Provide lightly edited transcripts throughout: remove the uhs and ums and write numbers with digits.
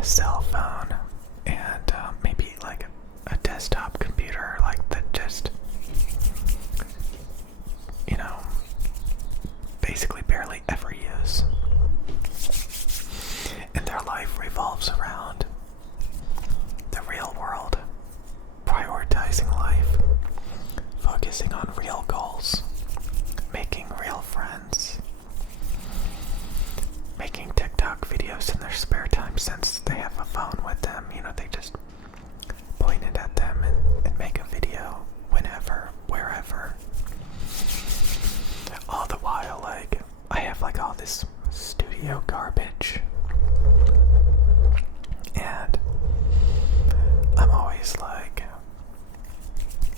a cell phone and maybe like a desktop computer, like that just, you know, basically barely ever use. And their life revolves around the real world, prioritizing life, focusing on real goals, making real friends, making TikTok videos in their spare time since they have a phone with them. You know, they just point it at them and make a video whenever, wherever. All the while, like, I have like all this studio garbage, and I'm always like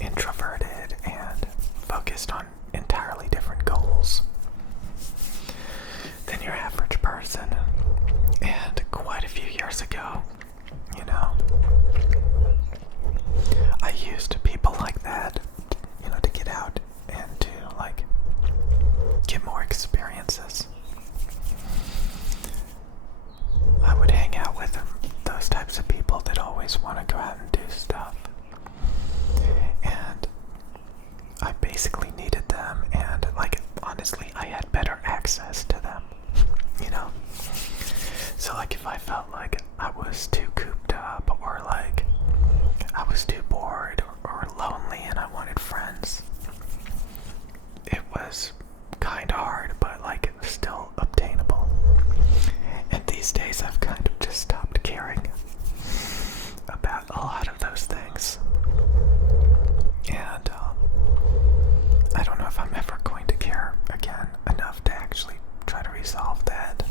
introverted and focused on entirely different goals than your average person. And quite a few years ago, you know, I used people like that, you know, to get out and to like get more experiences. I would hang out with those types of people that always want to go out and do stuff. And I basically needed them, and like honestly I had better access to them, you know. So like if I felt like I was too cooped up, or like I was too bored or lonely and I wanted friends, it was kinda hard, but like it was still obtainable. And these days I've kind of just stopped caring about a lot of those things. And I don't know if I'm ever going to care again enough to actually try to resolve that.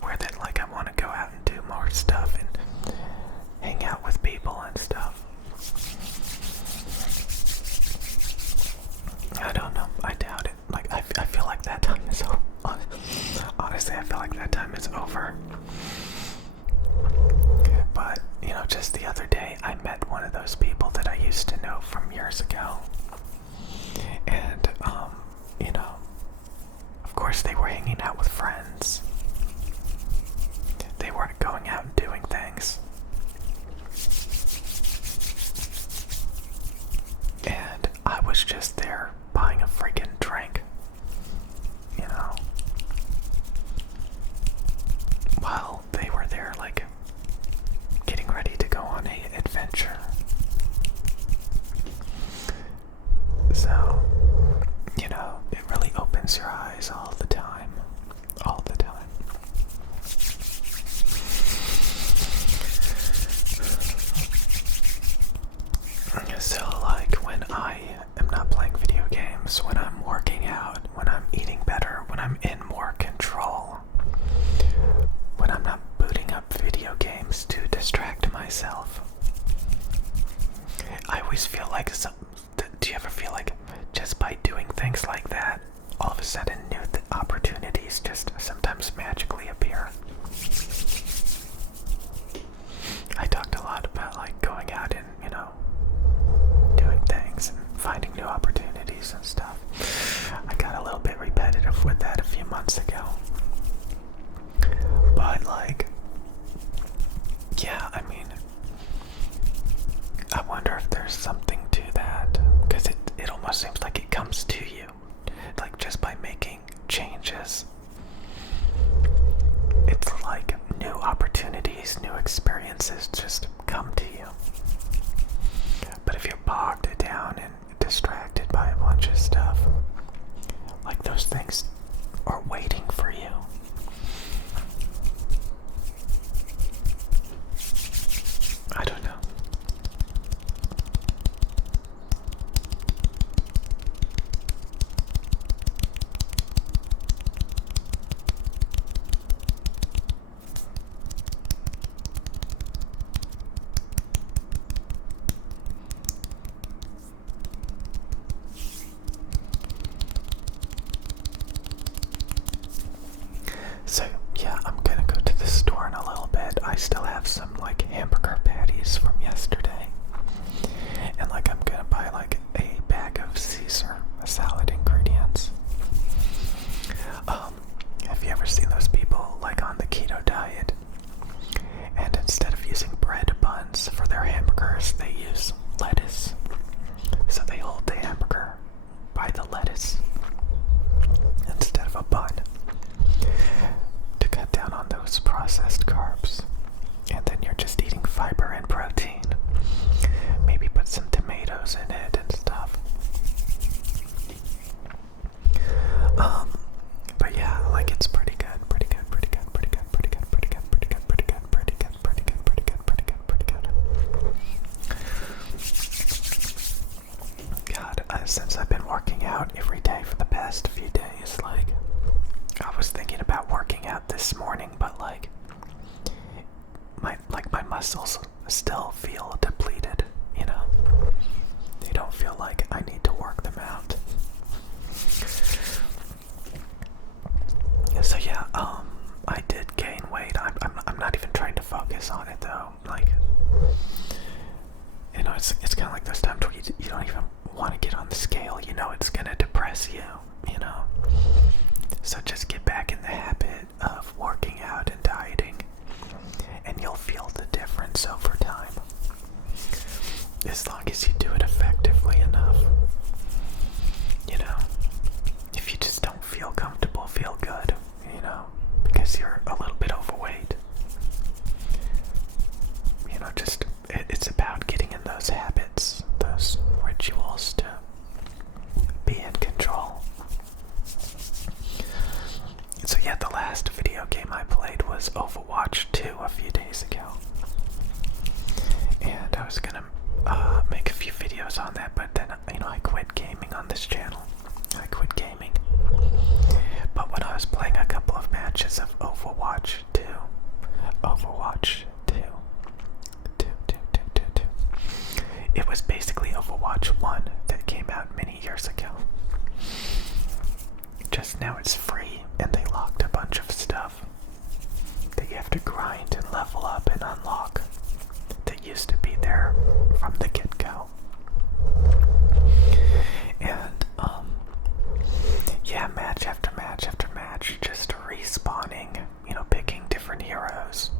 Where that like I want to go out and do more stuff and hang out with people and stuff. I don't know. I doubt it. Like I feel like that time is over. Honestly, I feel like that time is over. But, you know, just the other day I met one of those people that I used to know from years ago. And, you know, of course they were hanging out with friends. They weren't going out and doing things. And I was just there buying a freaking drink, you know, while they were there, like, getting ready to go on an adventure. So, you know, it really opens your eyes all the time. All the time. So, like, when I am not playing video games, when I'm working out, when I'm eating better, when I'm in more control, when I'm not booting up video games to distract myself, I always feel like do you ever feel like just by doing things like that, all of a sudden new opportunities just sometimes magically appear? I talked a lot about like going out and, you know, doing things and finding new opportunities and stuff. I got a little bit repetitive with that a few months ago. But like, yeah, I mean, I wonder if there's something to that, because it almost seems like it comes to you, like just by making changes. It's like new opportunities, new experiences just come to you. But if you're bogged down and distracted by a bunch of stuff, like those things an unlock that used to be there from the get-go. And, yeah, match after match after match, just respawning, picking different heroes,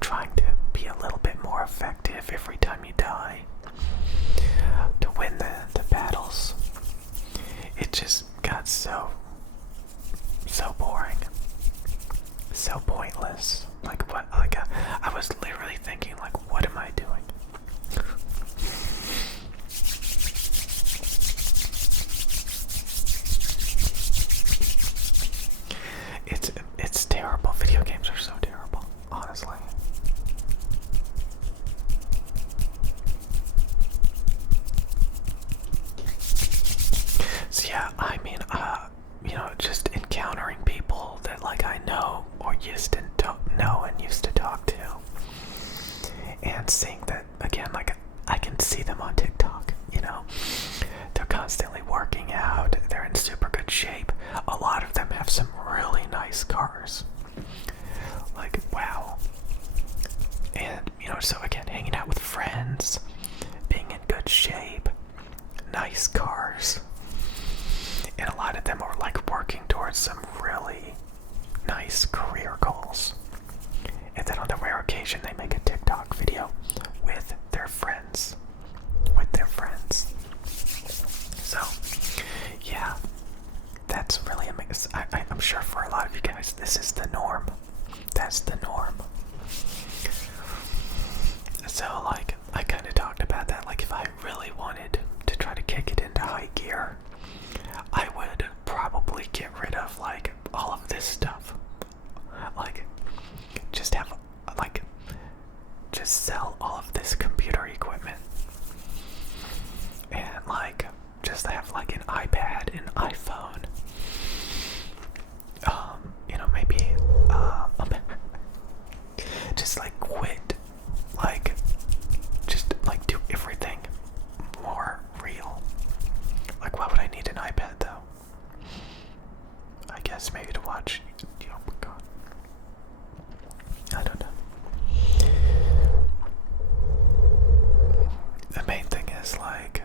trying to be a little bit more effective every time you die to win the battles. It just got so boring, so pointless. Like, what? Like, I was literally thinking, like, what am I doing? It's terrible. Video games are so terrible, honestly. So yeah, I mean, just encountering people that like I know or used to know and used to talk to, and seeing that again, like I can see them on TikTok. They're constantly working out. They're in super good shape. A lot of them have some really nice cars. Like, wow. And, so again, hanging out with friends, being in good shape, nice cars. And a lot of them are like working towards some really nice career goals. And then on the rare occasion, they make a TikTok video with their friends. So, yeah, that's really amazing. I'm sure for a lot of you guys, this is the norm. That's the norm. So, like, I kind of talked about that. Like, if I really wanted to try to kick it into high gear, I would probably get rid of, like, all of this stuff. Like, just sell all of this computer equipment. And, like, just have, like, an iPad, an iPhone. Maybe, just, like, quit. Like, just, like, do everything more real. Like, why would I need an iPad, though? I guess maybe to watch. Oh my god. I don't know. The main thing is, like,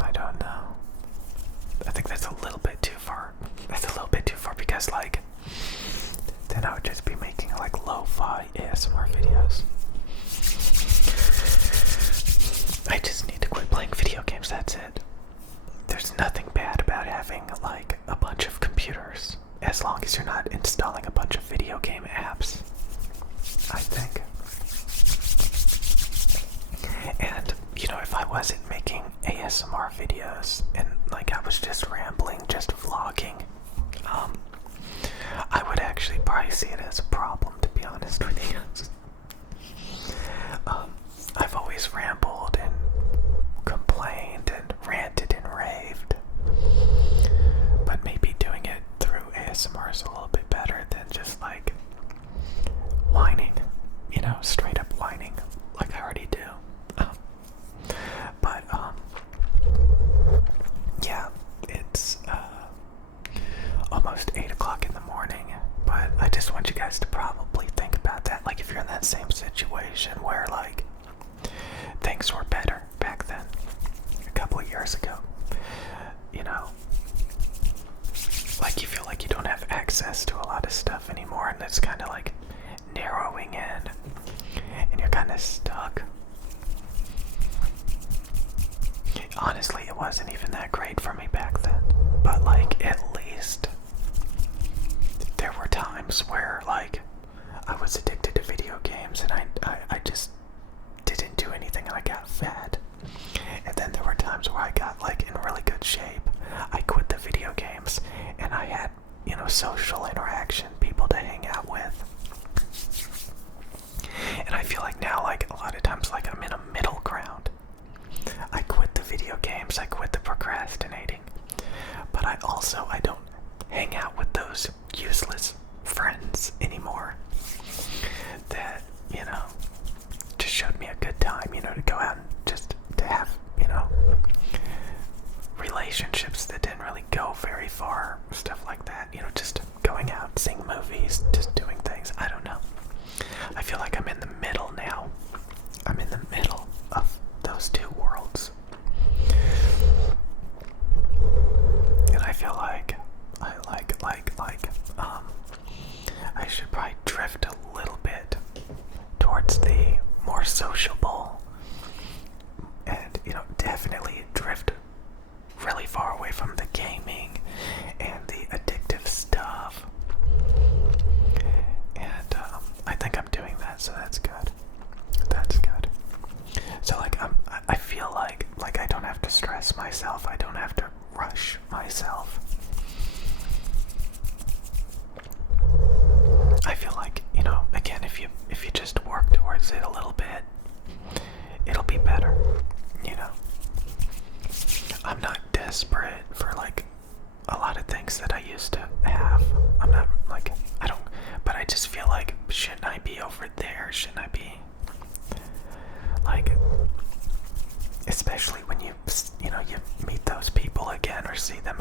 I don't know. I think that's a little bit too far. That's a little bit too far because, like, then I would just be making, like, lo-fi ASMR videos. I just need to quit playing video games, that's it. There's nothing bad about having, like, a bunch of computers, as long as you're not installing a bunch of video game apps, I think. And, if I wasn't making ASMR videos, and, like, I was just rambling, just vlogging, I would actually probably see it as a problem, to be honest with you. I've always rambled and complained and ranted and raved, but maybe doing it through ASMR is a little bit better than just, like, whining, straight up whining, like I already do. But, yeah, it's, almost 8 o'clock in the morning, but I just want you guys to probably think about that. Like, if you're in that same situation where, like, things were better back then, a couple of years ago, like, you feel like you don't have access to a lot of stuff anymore, and it's kind of, like, narrowing in, and you're kind of stuck. Honestly, it wasn't even that great for me back then, but, like, at least there were times where, like, I was addicted to video games and I just didn't do anything and I got fat. And then there were times where I got, like, in really good shape. I quit the video games and I had, social interaction, people to hang out with. And I feel like now, like, a lot of times, like, I'm in a middle ground. I quit the video games, I quit the procrastinating, but I don't hang out with those useless friends anymore that, just showed me a good time, to go out and just to have, relationships that didn't really go very far, stuff like that, just going out, seeing movies, just doing things, I don't know. things that I used to have. I'm not like, I don't, but I just feel like, shouldn't I be over there? Shouldn't I be like, especially when you know, you meet those people again or see them